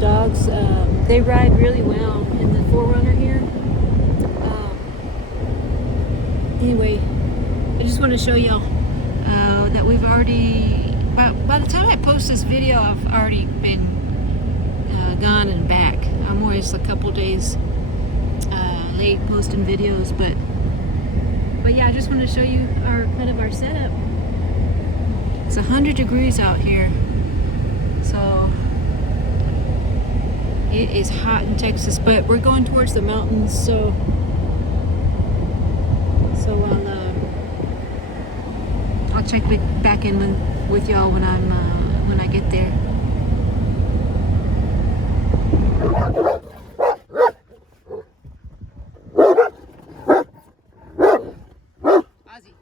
dogs. They ride really well in the Forerunner here. Anyway, I just want to show y'all that we've already, by the time I post this video, I've already been gone and back. I'm always a couple days late posting videos, but yeah, I just want to show you our setup. It's 100 degrees out here, so it is hot in Texas, but we're going towards the mountains, so I'll check back in with y'all when I get there. Ozzy.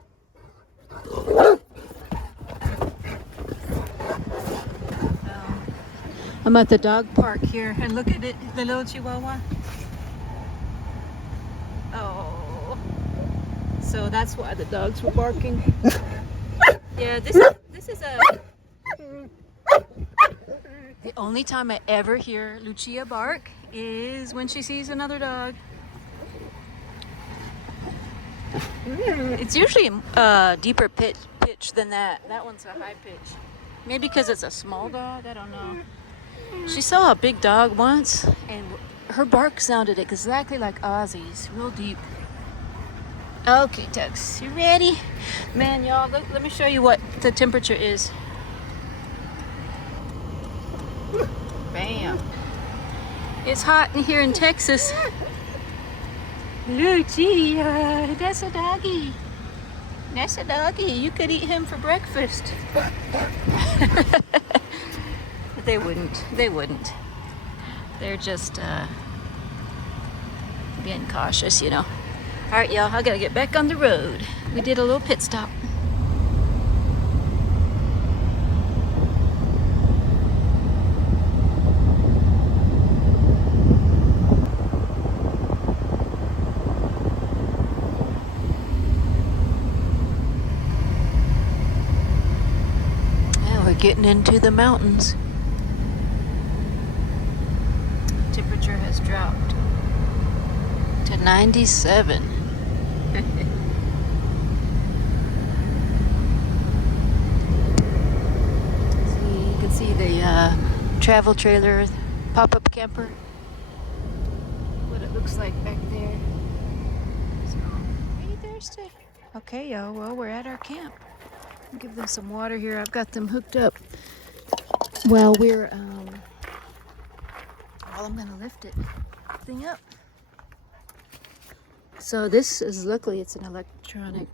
I'm at the dog park here, and look at it, the little Chihuahua. Oh, so that's why the dogs were barking. Yeah, this is the only time I ever hear Lucia bark is when she sees another dog. It's usually a deeper pitch than that. That one's a high pitch. Maybe because it's a small dog, I don't know. She saw a big dog once, and her bark sounded exactly like Ozzy's, real deep. Okay, Tux, you ready? Man, y'all, let me show you what the temperature is. Bam. It's hot in here in Texas. Lucia, that's a doggy. That's a doggy. You could eat him for breakfast. They wouldn't. They wouldn't. They're just being cautious, you know. All right, y'all, I gotta get back on the road. We did a little pit stop. Now we're getting into the mountains. Temperature has dropped to 97. You can see the travel trailer, pop-up camper, what it looks like back there. So, are you thirsty? Okay, y'all, well, we're at our camp. I'll give them some water here. I've got them hooked up while we're I'm gonna lift it thing up. So this is, luckily it's an electronic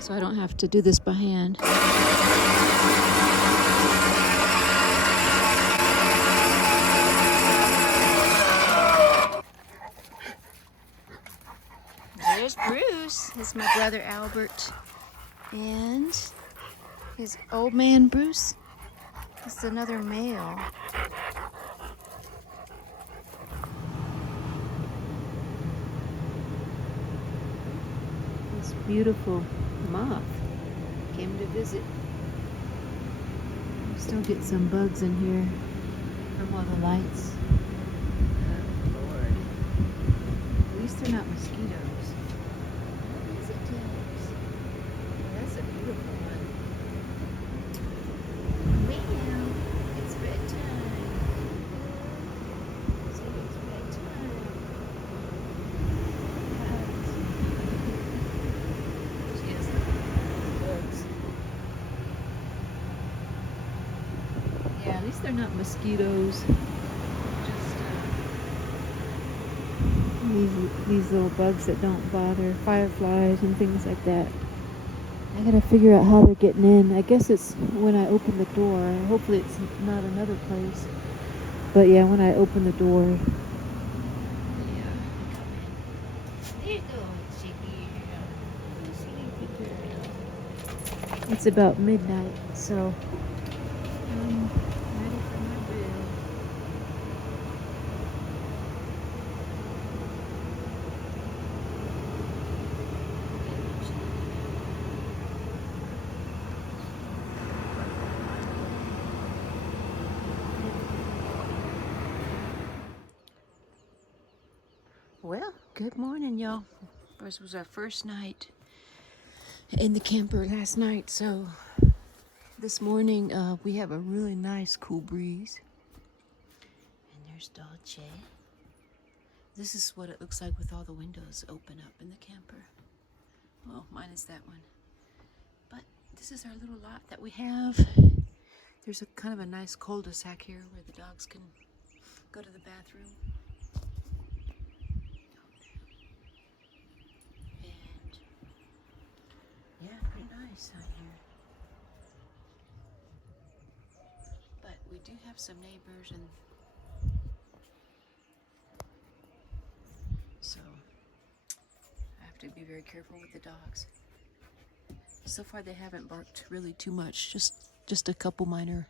so I don't have to do this by hand. There's Bruce. This is my brother Albert and his old man Bruce. This is another male. This beautiful moth came to visit. We still get some bugs in here from all the lights. Oh Lord. At least they're not mosquitoes. What is it, James? That's a beautiful one. Meow. It's bedtime. See, it's bedtime. Yes. Bugs. Yeah, at least they're not mosquitoes. Just these little bugs that don't bother, fireflies and things like that. I gotta figure out how they're getting in. I guess it's when I open the door. Hopefully it's not another place. But yeah, when I open the door. Yeah, there you go, Chicky. It's about midnight, so I'm ready for my bed. Well, good morning, y'all. This was our first night in the camper last night, so this morning we have a really nice cool breeze. And there's Dolce. This is what it looks like with all the windows open up in the camper. Well, mine is that one. But this is our little lot that we have. There's a kind of a nice cul-de-sac here where the dogs can go to the bathroom. And yeah, pretty nice out here. But we do have some neighbors, and so I have to be very careful with the dogs. So far they haven't barked really too much, just a couple minor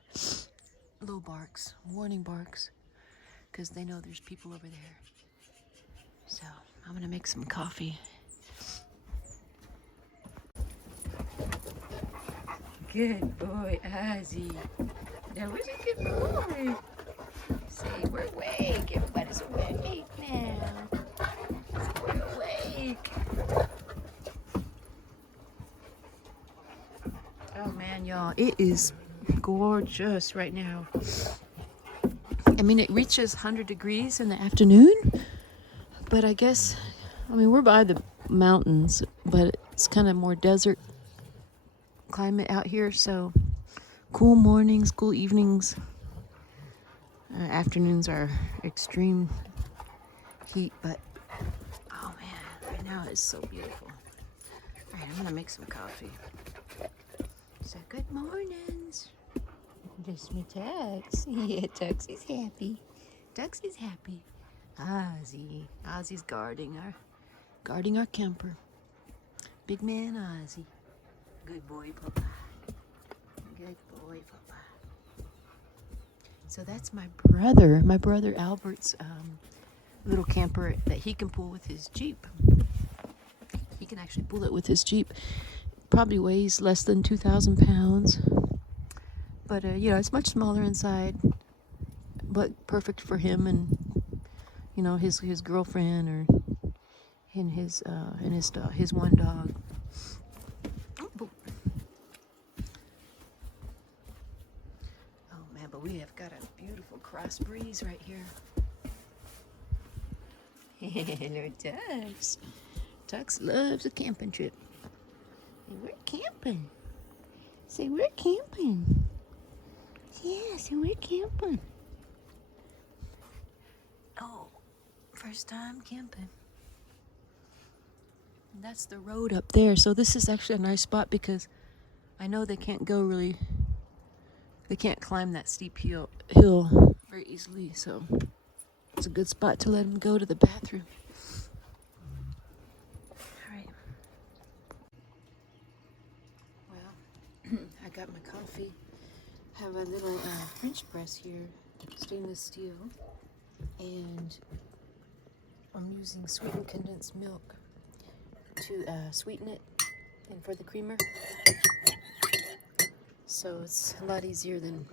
low barks, warning barks, because they know there's people over there. So I'm gonna make some coffee. Good boy, Ozzy. That was a good boy. Say, we're awake. Everybody's awake now. We're awake. Oh man, y'all, it is gorgeous right now. I mean, it reaches 100 degrees in the afternoon, but I guess, we're by the mountains, but it's kind of more desert climate out here, so cool mornings, cool evenings. Afternoons are extreme heat, but oh man, right now it's so beautiful. All right, I'm gonna make some coffee. So good mornings. This my Tux. Yeah, Tux is happy. Tux is happy. Ozzy's guarding our camper. Big man Ozzy. Good boy, Papa. Good boy, Papa. So that's my brother Albert's little camper that he can pull with his Jeep. He can actually pull it with his Jeep. Probably weighs less than 2,000 pounds. But it's much smaller inside, but perfect for him and his girlfriend and his one dog. Oh man, but we have got a beautiful cross breeze right here. Hello, Tux. Tux loves a camping trip. Hey, we're camping. Say, we're camping. Yeah, so we're camping. Oh, first time camping. And that's the road up there. So this is actually a nice spot because I know they can't climb that steep hill very easily. So it's a good spot to let them go to the bathroom. All right. Well, I got my coffee. Have a little French press here, stainless steel, and I'm using sweetened condensed milk to sweeten it and for the creamer. So it's a lot easier than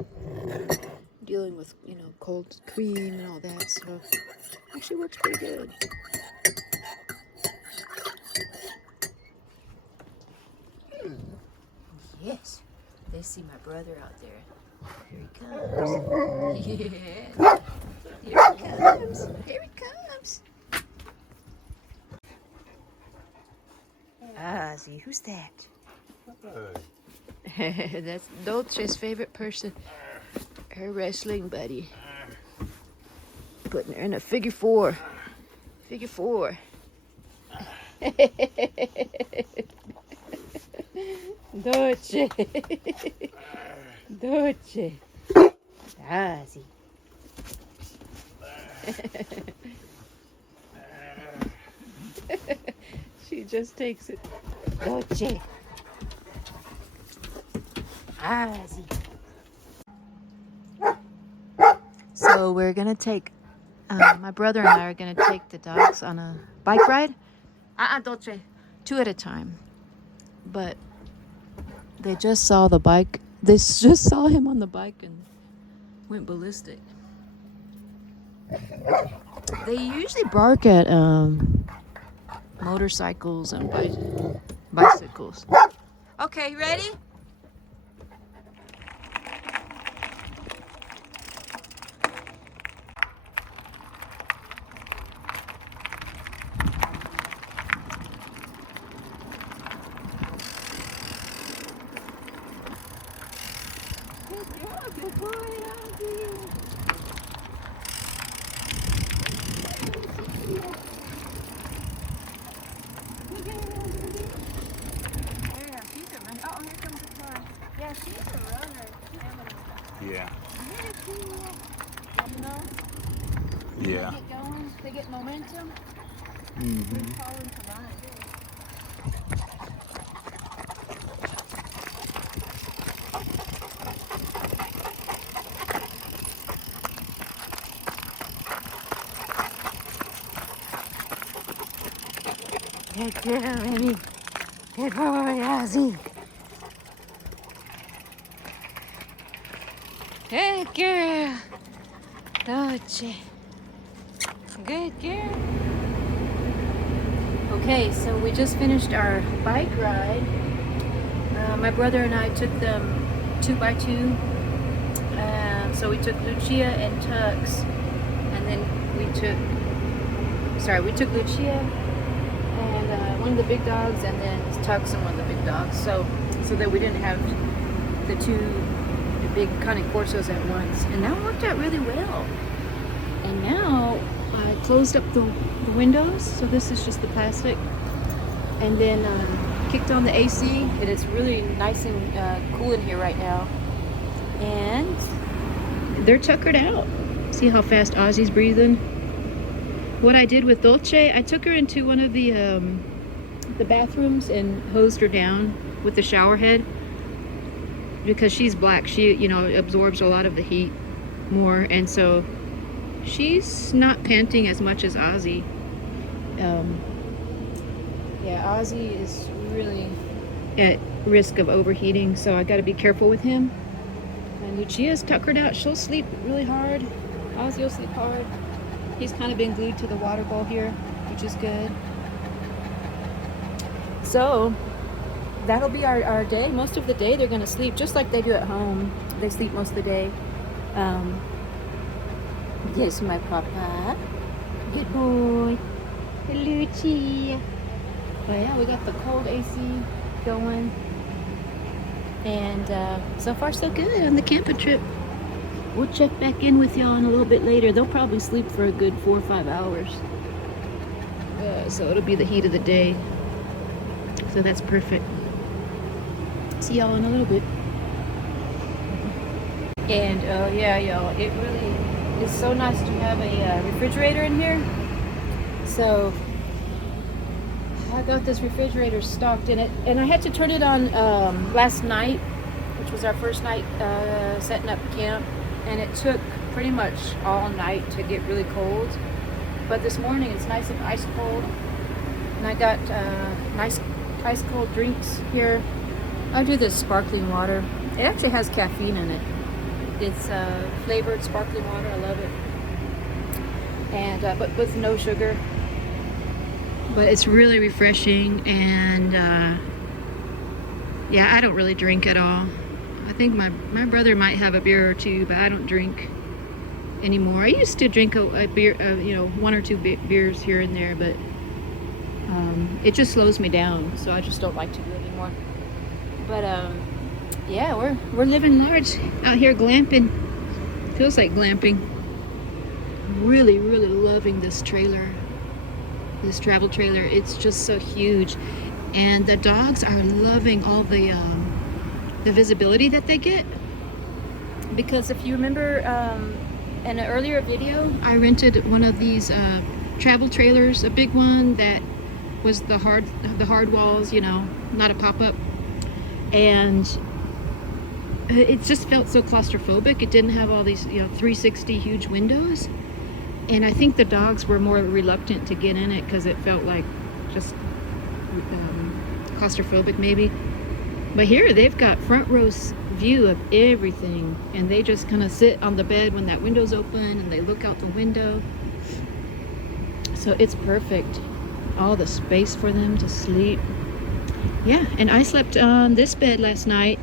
dealing with cold cream and all that. So actually works pretty good. Yes, they see my brother out there. Here he comes. Yeah. Here he comes. Here he comes. Ozzy, who's that? That's Dolce's favorite person. Her wrestling buddy. Putting her in a figure four. Figure four. Dolce. Dolce. Ozzy. She just takes it. Dolce. Ozzy. So we're gonna take, my brother and I are gonna take the dogs on a bike ride. Dolce. 2 at a time. But they just saw the bike. They just saw him on the bike and went ballistic. They usually bark at motorcycles and bicycles. Okay, ready? Good boy, Ozzy. Yeah, she's a runner. Oh, here comes the car. Yeah, she's a runner. Yeah. You know? Yeah. They get going, they get momentum. Mm-hmm. They're calling to run. Good girl, baby. Good boy, Ozzy. Good girl. Dolce. Good girl. Okay, so we just finished our bike ride. My brother and I took them 2x2. So we took Lucia and Tux, and then we took Lucia and one of the big dogs, and then Tux and one of the big dogs. So that we didn't have the big Cane Corsos at once, and that worked out really well. And now I closed up the windows, so this is just the plastic, and then kicked on the AC, and it's really nice and cool in here right now. And they're tuckered out. See how fast Ozzy's breathing? What I did with Dolce, I took her into one of the bathrooms and hosed her down with the shower head, because she's black. She, you know, absorbs a lot of the heat more, and so she's not panting as much as Ozzy. Yeah, Ozzy is really at risk of overheating, so I got to be careful with him. And Lucia's tuckered out. She'll sleep really hard. Ozzy will sleep hard. He's kind of been glued to the water bowl here, which is good. So that'll be our day. Most of the day they're going to sleep just like they do at home. They sleep most of the day. Yes, my papa. Good boy. Lucia. Oh yeah, we got the cold AC going. And so far so good on the camping trip. We'll check back in with y'all in a little bit later. They'll probably sleep for a good 4 or 5 hours. So it'll be the heat of the day. So that's perfect. See y'all in a little bit. And yeah, y'all, it really is so nice to have a refrigerator in here. So I got this refrigerator stocked in it, and I had to turn it on last night, which was our first night setting up camp, and it took pretty much all night to get really cold. But this morning it's nice and ice cold, and I got nice ice cold drinks here. I do this sparkling water. It actually has caffeine in it. It's flavored sparkling water. I love it, and but with no sugar. But it's really refreshing, and yeah, I don't really drink at all. I think my brother might have a beer or two, but I don't drink anymore. I used to drink a beer, you know, 1 or 2 beers here and there, but it just slows me down, so I just don't like to do it anymore. But yeah, we're living large out here glamping. Feels like glamping. Really, really loving this trailer. This travel trailer. It's just so huge, and the dogs are loving all the visibility that they get, because if you remember in an earlier video I rented one of these travel trailers, a big one that was the hard walls, you know, not a pop-up, and it just felt so claustrophobic. It didn't have all these, you know, 360 huge windows. And I think the dogs were more reluctant to get in it because it felt like just claustrophobic maybe. But here they've got front row view of everything, and they just kind of sit on the bed when that window's open and they look out the window. So it's perfect. All the space for them to sleep. Yeah, and I slept on this bed last night,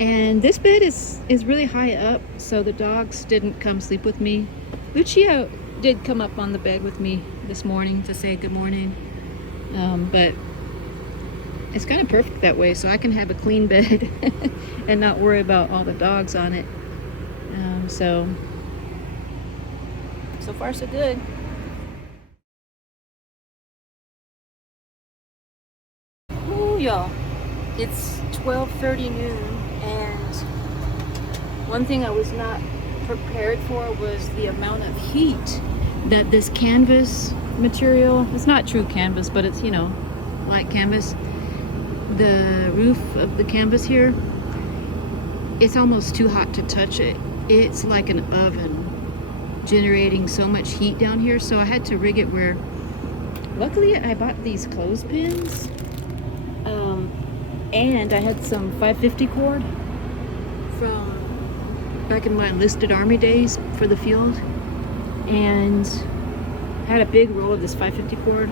and this bed is really high up, so the dogs didn't come sleep with me. Lucio did come up on the bed with me this morning to say good morning, but it's kind of perfect that way, so I can have a clean bed and not worry about all the dogs on it. So far so good. Oh, y'all, it's 12:30 noon, and one thing I was not prepared for was the amount of heat that this canvas material, it's not true canvas, but it's, you know, light canvas, the roof of the canvas here, it's almost too hot to touch it. It's like an oven generating so much heat down here, so I had to rig it where, luckily I bought these clothespins, and I had some 550 cord from back in my enlisted army days for the field, and had a big roll of this 550 cord,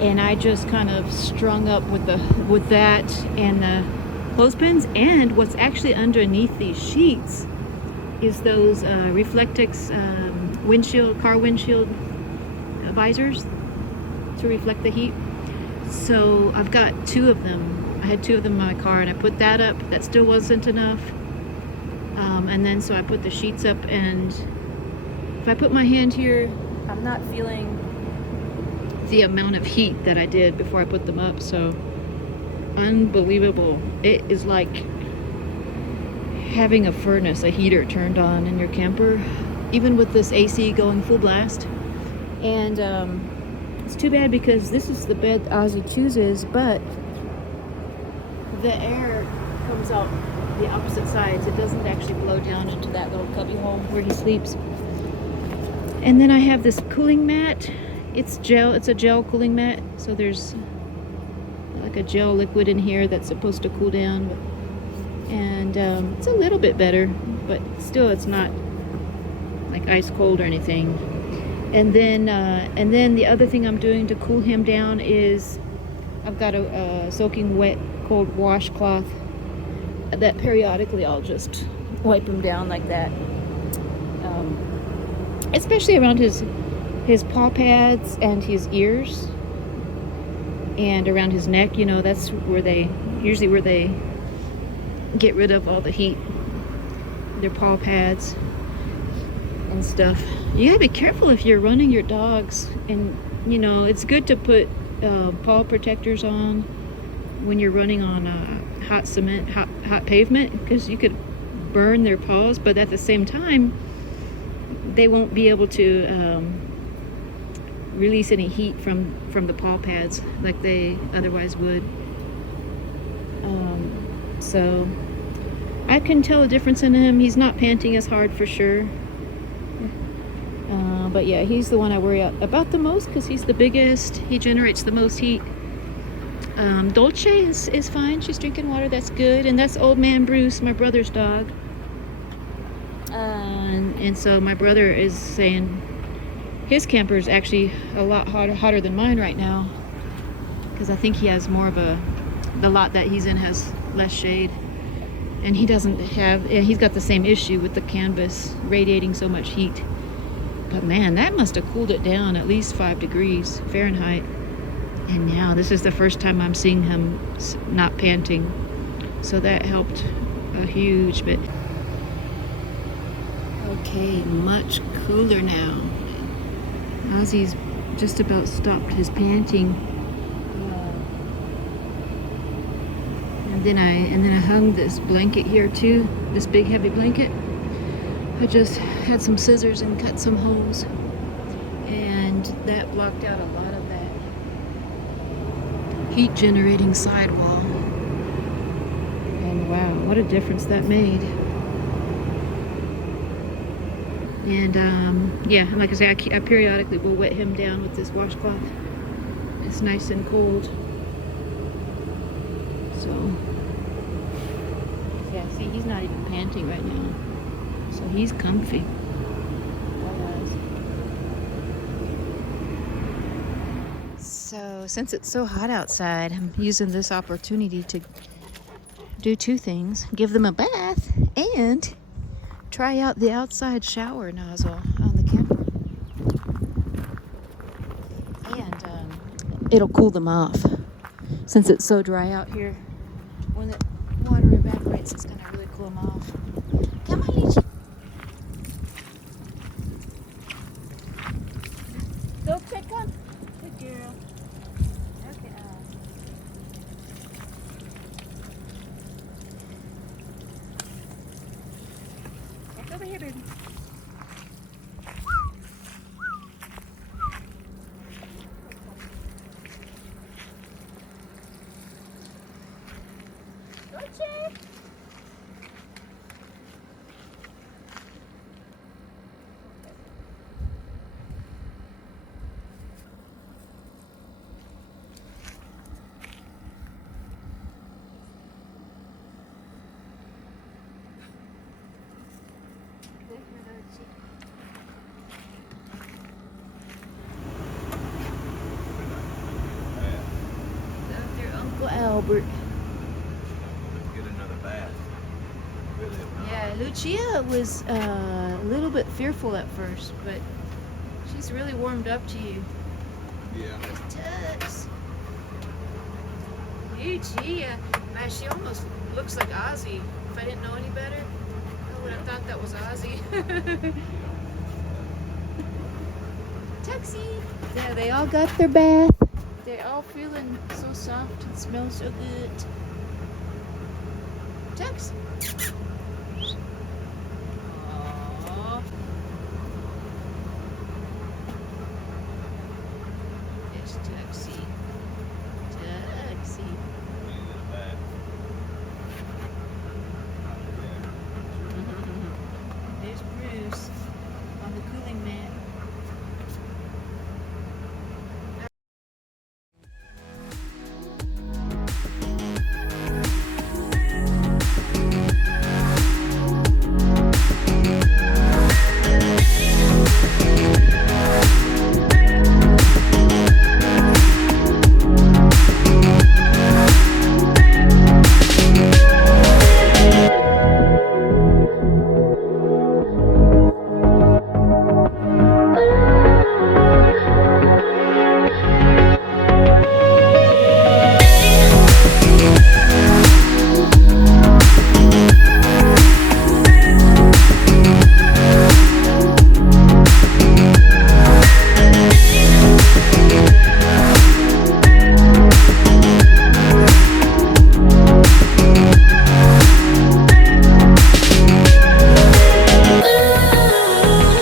and I just kind of strung up with that and the clothespins. And what's actually underneath these sheets is those Reflectix car windshield visors to reflect the heat. So I've got 2 of them. I had 2 of them in my car, and I put that up. That still wasn't enough. And then so I put the sheets up, and if I put my hand here, I'm not feeling the amount of heat that I did before I put them up. So unbelievable. It is like having a furnace, a heater turned on in your camper, even with this AC going full blast. And it's too bad because this is the bed Ozzy chooses, but the air comes out the opposite sides. It doesn't actually blow down into that little cubby hole where he sleeps. And then I have this cooling mat. It's a gel cooling mat, so there's like a gel liquid in here that's supposed to cool down, and it's a little bit better, but still it's not like ice cold or anything. And then the other thing I'm doing to cool him down is I've got a soaking wet cold washcloth that periodically I'll just wipe him down like that, especially around his paw pads and his ears, and around his neck. You know, that's where they get rid of all the heat, their paw pads and stuff. You gotta be careful if you're running your dogs, and you know, it's good to put paw protectors on when you're running on hot cement, hot pavement, because you could burn their paws, but at the same time they won't be able to release any heat from the paw pads like they otherwise would. So I can tell a difference in him. He's not panting as hard for sure, but yeah, he's the one I worry about the most because he's the biggest. He generates the most heat. Dolce is fine. She's drinking water. That's good. And that's old man Bruce, my brother's dog. And so my brother is saying his camper is actually a lot hotter than mine right now, because I think he has more of the lot that he's in has less shade, and he doesn't have. He's got the same issue with the canvas radiating so much heat. But man, that must have cooled it down at least 5 degrees Fahrenheit. And now this is the first time I'm seeing him not panting, so that helped a huge bit. Okay, much cooler now. Ozzy's just about stopped his panting, and then I hung this blanket here too, this big heavy blanket. I just had some scissors and cut some holes, and that blocked out a lot of that heat generating sidewall. And wow, what a difference that made. And yeah, like I say, I periodically will wet him down with this washcloth. It's nice and cold. So yes, See, he's not even panting right now. So he's comfy. So since it's so hot outside, I'm using this opportunity to do two things. Give them a bath and try out the outside shower nozzle on the camera. And it'll cool them off. Since it's so dry out here, when the water evaporates, it's gonna really cool them off. Come on, Lucy. Go pick up. Good girl. Okay. Back over here, baby. Roche. Their Uncle Albert. Get another bath. Really? Yeah, Lucia was a little bit fearful at first, but she's really warmed up to you. Yeah. Tux. Lucia. Man, she almost looks like Ozzy. If I didn't know any better, I would have thought that was Ozzy. Tuxie. Yeah, they all got their bath. They're all feeling so soft and smell so good. Tux.